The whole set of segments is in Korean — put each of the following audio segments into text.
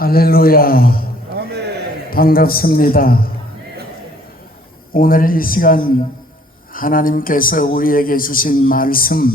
할렐루야. 반갑습니다. 오늘 이 시간 하나님께서 우리에게 주신 말씀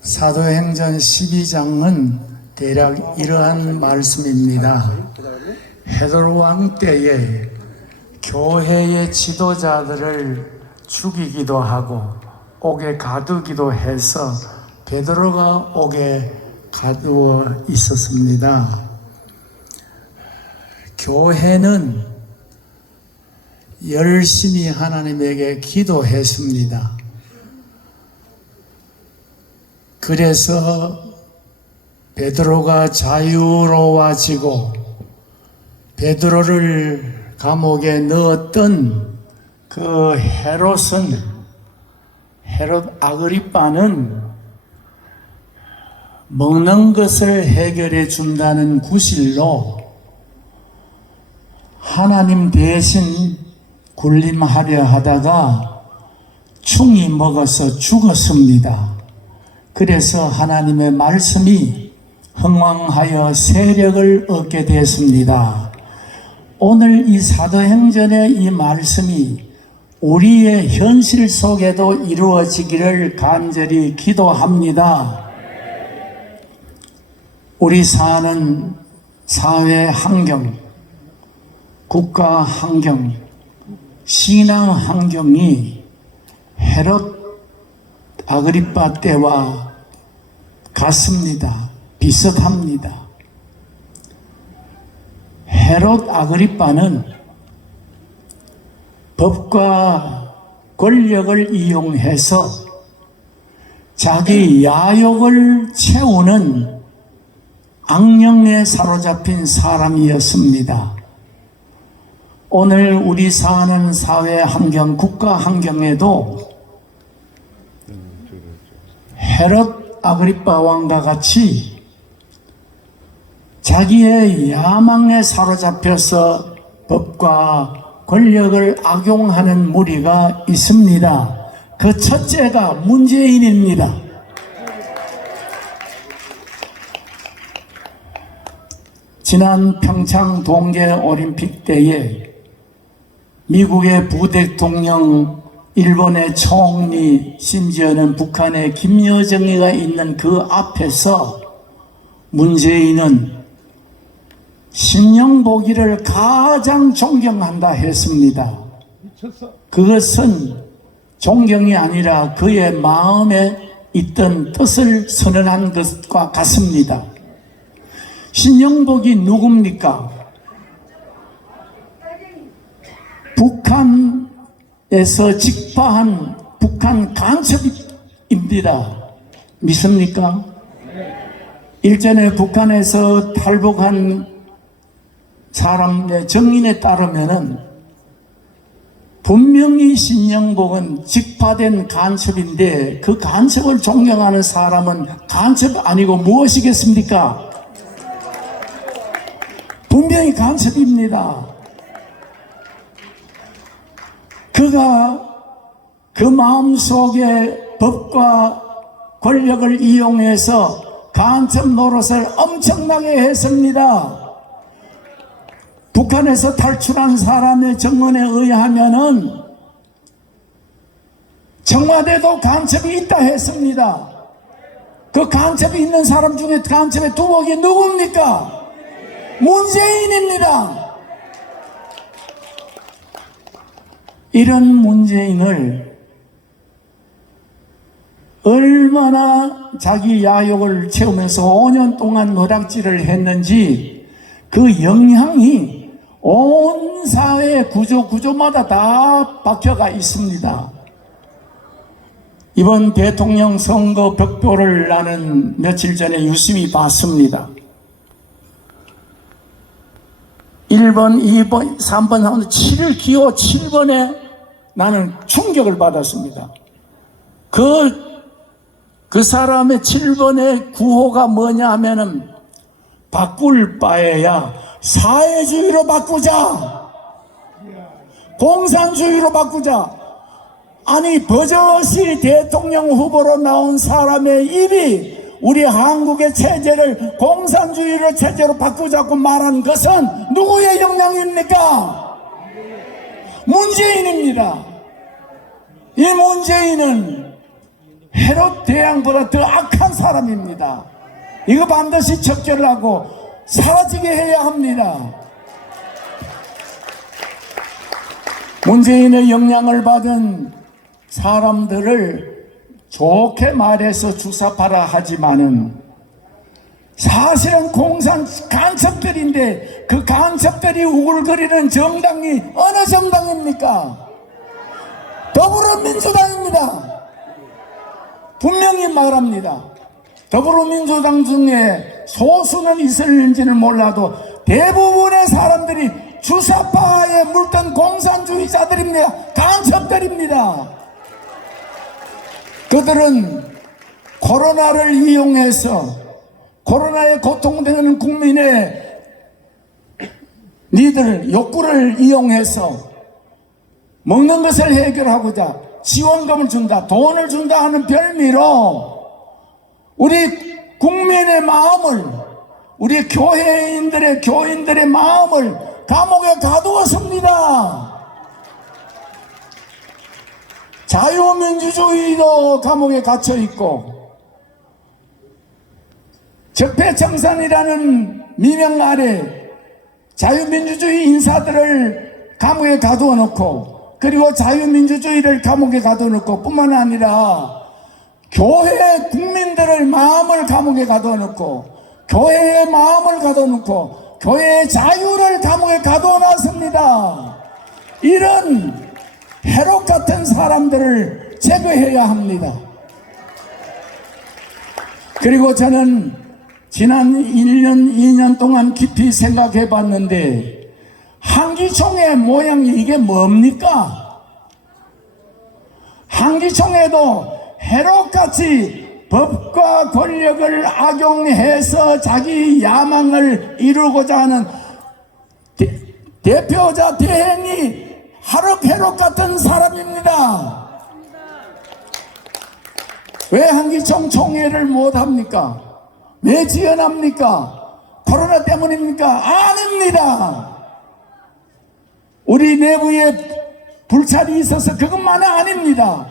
사도행전 12장은 대략 이러한 말씀입니다. 헤롯 왕 때에 교회의 지도자들을 죽이기도 하고 옥에 가두기도 해서 베드로가 옥에 가두어 있었습니다. 교회는 열심히 하나님에게 기도했습니다. 그래서 베드로가 자유로워지고 베드로를 감옥에 넣었던 그 헤롯 아그리빠는 먹는 것을 해결해 준다는 구실로 하나님 대신 군림하려 하다가 충이 먹어서 죽었습니다. 그래서 하나님의 말씀이 흥왕하여 세력을 얻게 됐습니다. 오늘 이 사도행전의 이 말씀이 우리의 현실 속에도 이루어지기를 간절히 기도합니다. 우리 사는 사회 환경, 국가 환경, 신앙 환경이 헤롯 아그리빠 때와 같습니다. 비슷합니다. 헤롯 아그리빠는 법과 권력을 이용해서 자기 야욕을 채우는 악령에 사로잡힌 사람이었습니다. 오늘 우리 사는 사회 환경, 국가 환경에도 헤롯 아그리빠 왕과 같이 자기의 야망에 사로잡혀서 법과 권력을 악용하는 무리가 있습니다. 그 첫째가 문재인입니다. 지난 평창 동계올림픽 때에 미국의 부대통령, 일본의 총리, 심지어는 북한의 김여정이가 있는 그 앞에서 문재인은 신영복이를 가장 존경한다 했습니다. 그것은 존경이 아니라 그의 마음에 있던 뜻을 선언한 것과 같습니다. 신영복이 누굽니까? 북한에서 직파한 북한 간첩입니다. 믿습니까? 일전에 북한에서 탈북한 사람의 정인에 따르면은 분명히 신영복은 직파된 간첩인데 그 간첩을 존경하는 사람은 간첩 아니고 무엇이겠습니까? 분명히 간첩입니다. 그가 그 마음속에 법과 권력을 이용해서 간첩 노릇을 엄청나게 했습니다. 북한에서 탈출한 사람의 증언에 의하면은 청와대도 간첩이 있다 했습니다. 그 간첩이 있는 사람 중에 간첩의 두목이 누굽니까? 문재인입니다. 이런 문재인을 얼마나 자기 야욕을 채우면서 5년 동안 노략질을 했는지 그 영향이 온 사회 구조마다 다 박혀가 있습니다. 이번 대통령 선거 벽보를 나는 며칠 전에 유심히 봤습니다. 1번, 2번, 3번 하면 7을 기호 7번에 나는 충격을 받았습니다. 그 사람의 7번의 구호가 뭐냐 하면은 바꿀 바에야 사회주의로 바꾸자. 공산주의로 바꾸자. 아니 버젓이 대통령 후보로 나온 사람의 입이 우리 한국의 체제를 공산주의로 체제로 바꾸자고 말한 것은 누구의 영향입니까? 문재인입니다. 이 문재인은 헤롯 대왕보다 더 악한 사람입니다. 이거 반드시 척결하고 사라지게 해야 합니다. 문재인의 영향을 받은 사람들을 좋게 말해서 주사파라 하지만은 사실은 공산 간첩들인데 그 간첩들이 우글거리는 정당이 어느 정당입니까? 더불어민주당입니다. 분명히 말합니다. 더불어민주당 중에 소수는 있을지는 몰라도 대부분의 사람들이 주사파에 물든 공산주의자들입니다. 간첩들입니다. 그들은 코로나를 이용해서 코로나에 고통되는 국민의 니들 욕구를 이용해서 먹는 것을 해결하고자 지원금을 준다, 돈을 준다 하는 별미로 우리 국민의 마음을, 우리 교인들의 마음을 감옥에 가두었습니다. 자유민주주의도 감옥에 갇혀있고 적폐청산이라는 미명 아래 자유민주주의 인사들을 감옥에 가두어 놓고, 그리고 자유민주주의를 감옥에 가두어 놓고 뿐만 아니라 교회 국민들의 마음을 감옥에 가두어 놓고, 교회의 마음을 가두어 놓고 교회의 자유를 감옥에 가두어 놨습니다. 이런 헤롯 같은 사람들을 제거해야 합니다. 그리고 저는 지난 1년, 2년 동안 깊이 생각해 봤는데 한기총의 모양이 이게 뭡니까? 한기총에도 헤롯같이 법과 권력을 악용해서 자기 야망을 이루고자 하는 대표자 대행이 헤롯 같은 사람입니다. 왜 한기총 총회를 못합니까? 왜 지연합니까? 코로나 때문입니까? 아닙니다. 우리 내부에 불찰이 있어서 그것만은 아닙니다.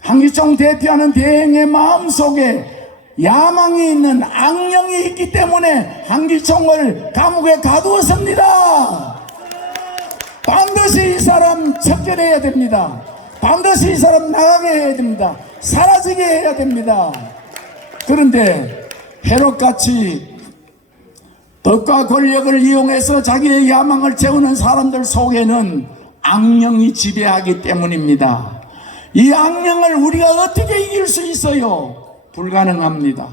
한기총 대표하는 대행의 마음속에 야망이 있는 악령이 있기 때문에 한기총을 감옥에 가두었습니다. 반드시 이 사람 척결해야 됩니다. 반드시 이 사람 나가게 해야 됩니다. 사라지게 해야 됩니다. 그런데 헤롯같이 법과 권력을 이용해서 자기의 야망을 채우는 사람들 속에는 악령이 지배하기 때문입니다. 이 악령을 우리가 어떻게 이길 수 있어요? 불가능합니다.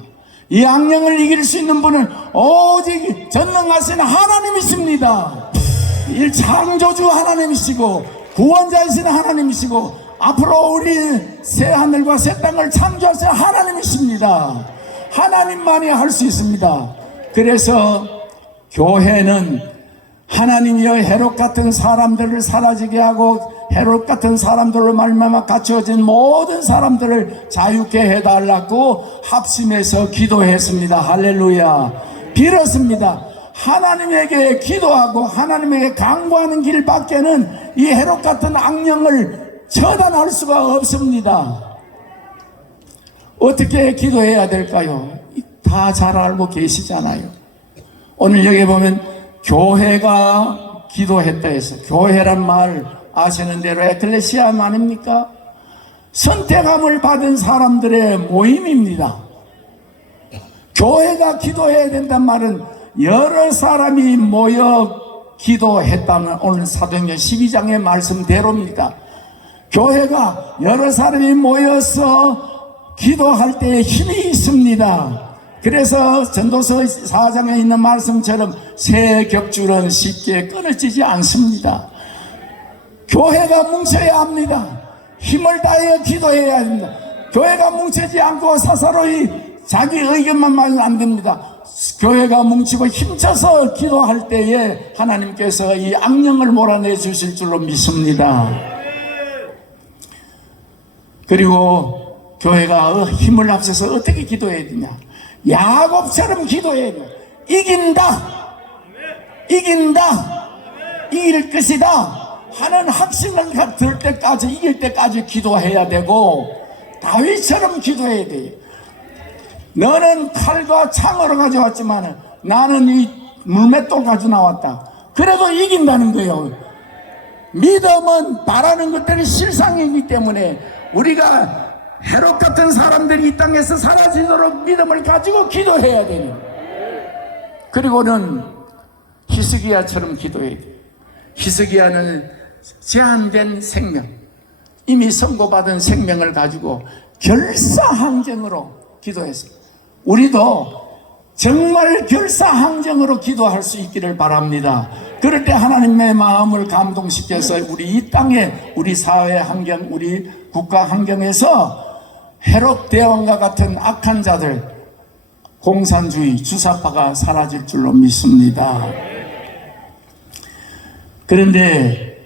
이 악령을 이길 수 있는 분은 오직 전능하신 하나님이십니다. 이 창조주 하나님이시고 구원자이신 하나님이시고 앞으로 우리 새 하늘과 새 땅을 창조하신 하나님이십니다. 하나님만이 할 수 있습니다. 그래서 교회는 하나님이여 헤롯 같은 사람들을 사라지게 하고 헤롯 같은 사람들로 말미암아 갇혀진 모든 사람들을 자유케 해달라고 합심해서 기도했습니다. 할렐루야. 빌었습니다. 하나님에게 기도하고 하나님에게 간구하는 길밖에는 이 헤롯 같은 악령을 처단할 수가 없습니다. 어떻게 기도해야 될까요? 다 잘 알고 계시잖아요. 오늘 여기 보면 교회가 기도했다 해서, 교회란 말 아시는 대로 에클레시아 아닙니까? 선택함을 받은 사람들의 모임입니다. 교회가 기도해야 된단 말은 여러 사람이 모여 기도했다는 오늘 사도행전 12장의 말씀대로입니다. 교회가 여러 사람이 모여서 기도할 때에 힘이 있습니다. 그래서 전도서 4장에 있는 말씀처럼 새 격줄은 쉽게 끊어지지 않습니다. 교회가 뭉쳐야 합니다. 힘을 다해 기도해야 합니다. 교회가 뭉치지 않고 사사로이 자기 의견만 말면 안 됩니다. 교회가 뭉치고 힘써서 기도할 때에 하나님께서 이 악령을 몰아내 주실 줄로 믿습니다. 그리고 교회가 힘을 합쳐서 어떻게 기도해야 되냐? 야곱처럼 기도해야 돼. 이긴다, 이길 것이다 하는 확신을 들 때까지, 이길 때까지 기도해야 되고, 다윗처럼 기도해야 돼. 너는 칼과 창으로 가져왔지만 나는 이 물맷돌 가지고 나왔다. 그래도 이긴다는 거예요. 믿음은 바라는 것들이 실상이기 때문에 우리가 헤롯 같은 사람들이 이 땅에서 사라지도록 믿음을 가지고 기도해야 되는. 그리고는 히스기야처럼 기도해야 돼요. 히스기야는 제한된 생명, 이미 선고받은 생명을 가지고 결사항쟁으로 기도했어요. 우리도 정말 결사항쟁으로 기도할 수 있기를 바랍니다. 그럴 때 하나님의 마음을 감동시켜서 우리 이 땅에, 우리 사회 환경, 우리 국가 환경에서 헤롯 대왕과 같은 악한 자들, 공산주의, 주사파가 사라질 줄로 믿습니다. 그런데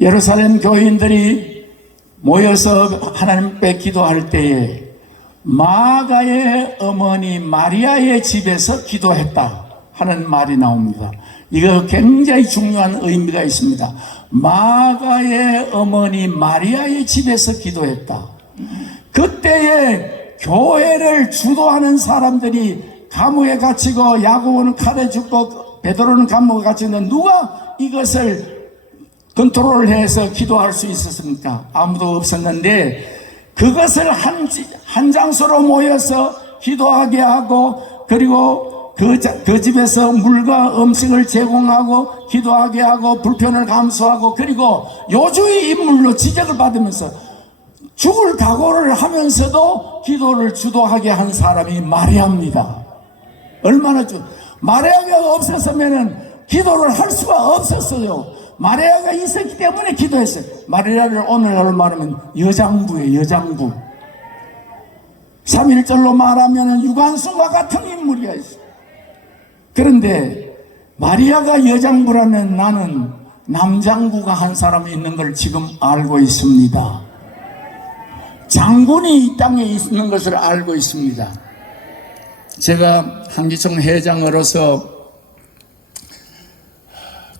예루살렘 교인들이 모여서 하나님 앞에 기도할 때에 마가의 어머니 마리아의 집에서 기도했다 하는 말이 나옵니다. 이거 굉장히 중요한 의미가 있습니다. 마가의 어머니 마리아의 집에서 기도했다. 그때에 교회를 주도하는 사람들이 감옥에 갇히고, 야고보는 칼에 죽고 베드로는 감옥에 갇히는데 누가 이것을 컨트롤해서 기도할 수 있었습니까? 아무도 없었는데, 그것을 한 장소로 모여서 기도하게 하고, 그리고 그 집에서 물과 음식을 제공하고 기도하게 하고 불편을 감수하고, 그리고 요주의 인물로 지적을 받으면서 죽을 각오를 하면서도 기도를 주도하게 한 사람이 마리아입니다. 얼마나 마리아가 없었으면 기도를 할 수가 없었어요. 마리아가 있었기 때문에 기도했어요. 마리아를 오늘날로 말하면 여장부예요, 여장부. 3.1절로 말하면 유관순과 같은 인물이야. 그런데 마리아가 여장부라면 나는 남장부가 한 사람이 있는 걸 지금 알고 있습니다. 장군이 이 땅에 있는 것을 알고 있습니다. 제가 한기총 회장으로서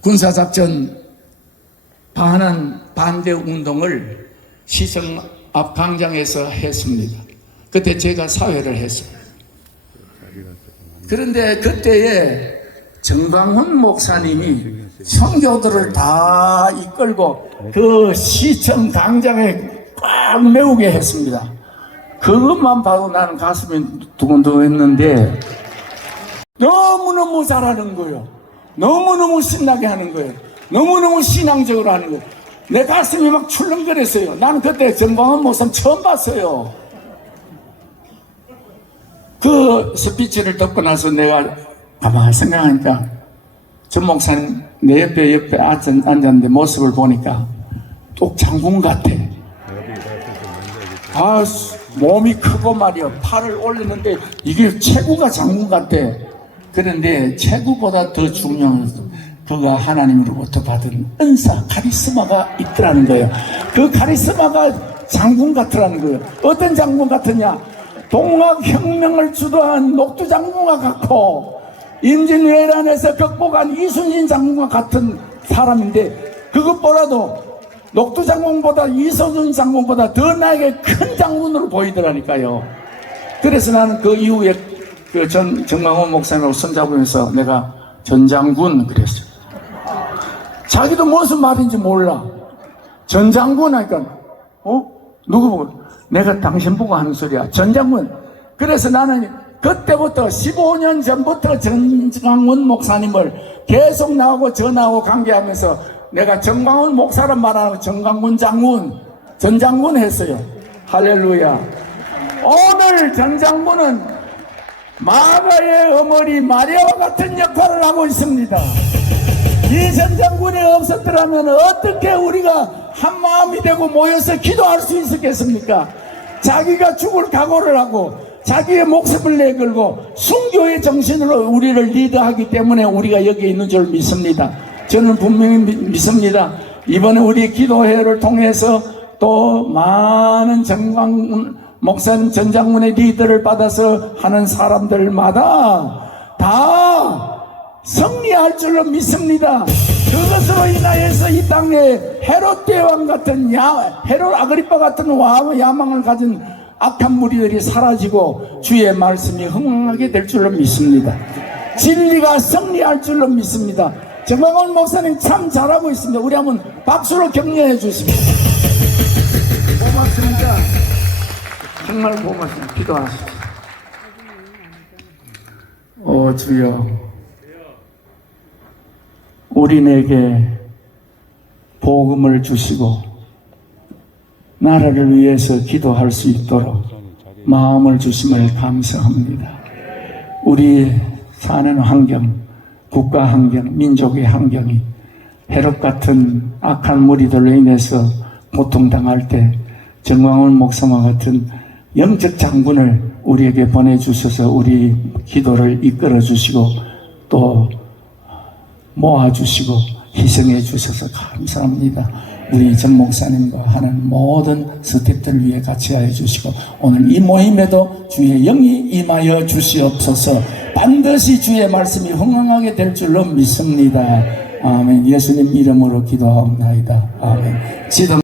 군사작전 반대 운동을 시청 앞 광장에서 했습니다. 그때 제가 사회를 했어요. 그런데 그때에 정광훈 목사님이 선교들을 다 이끌고 그 시청 광장에 꽉 메우게 했습니다. 그것만 봐도 나는 가슴이 두근두근했는데 너무너무 잘하는 거예요. 너무너무 신나게 하는 거예요. 너무너무 신앙적으로 하는 거예요. 내 가슴이 막 출렁거렸어요. 나는 그때 정광훈 목사님 처음 봤어요. 그 스피치를 듣고 나서 내가 가만히 생각하니까 전 목사님 내 옆에 앉았는데 모습을 보니까 또 장군 같아. 아, 몸이 크고 말이야. 팔을 올리는데 이게 체구가 장군 같아. 그런데 체구보다 더 중요한 것은 그가 하나님으로부터 받은 은사, 카리스마가 있더라는 거예요. 그 카리스마가 장군 같더라는 거예요. 어떤 장군 같으냐? 동학혁명을 주도한 녹두 장군과 같고 임진왜란에서 극복한 이순신 장군과 같은 사람인데, 그것보다도 녹두 장군보다 이순신 장군보다 더 나에게 큰 장군으로 보이더라니까요. 그래서 나는 그 이후에 그 정광훈 목사님하고 손잡으면서 내가 전장군 그랬어요. 자기도 무슨 말인지 몰라. 전장군 하니까 누구 보고 내가 당신 보고 하는 소리야. 전장군. 그래서 나는 그때부터 15년 전부터 정광훈 목사님을 계속 나오고 전화하고 관계하면서 내가 정광훈 목사란 말하고 정광훈 장군, 전장군 했어요. 할렐루야. 오늘 전장군은 마가의 어머니 마리아와 같은 역할을 하고 있습니다. 이 전장군이 없었더라면 어떻게 우리가 한 마음이 되고 모여서 기도할 수 있었겠습니까? 자기가 죽을 각오를 하고 자기의 목숨을 내걸고 순교의 정신으로 우리를 리드하기 때문에 우리가 여기 있는 줄 믿습니다. 저는 분명히 믿습니다. 이번에 우리 기도회를 통해서 또 많은 목사님 전장군의 리더를 받아서 하는 사람들마다 다 승리할 줄로 믿습니다. 그것으로 인하여서 이 땅에 헤롯 대왕 같은 헤롯 아그리파 같은 야망을 가진 악한 무리들이 사라지고 주의 말씀이 흥황하게 될 줄로 믿습니다. 진리가 승리할 줄로 믿습니다. 정광훈 목사님 참 잘하고 있습니다. 우리 한번 박수로 격려해 주십시오. 고맙습니다. 정말 고맙습니다. 기도하십시오. 오 주여, 우리에게 복음을 주시고 나라를 위해서 기도할 수 있도록 마음을 주심을 감사합니다. 우리 사는 환경, 국가 환경, 민족의 환경이 헤롯 같은 악한 무리들로 인해서 고통당할 때 정광훈 목사와 같은 영적 장군을 우리에게 보내주셔서 우리 기도를 이끌어 주시고 또 모아주시고 희생해 주셔서 감사합니다. 우리 정 목사님과 하는 모든 스태프들 위해 같이 하여 주시고 오늘 이 모임에도 주의 영이 임하여 주시옵소서. 반드시 주의 말씀이 흥황하게 될 줄로 믿습니다. 아멘. 예수님 이름으로 기도하옵나이다. 아멘.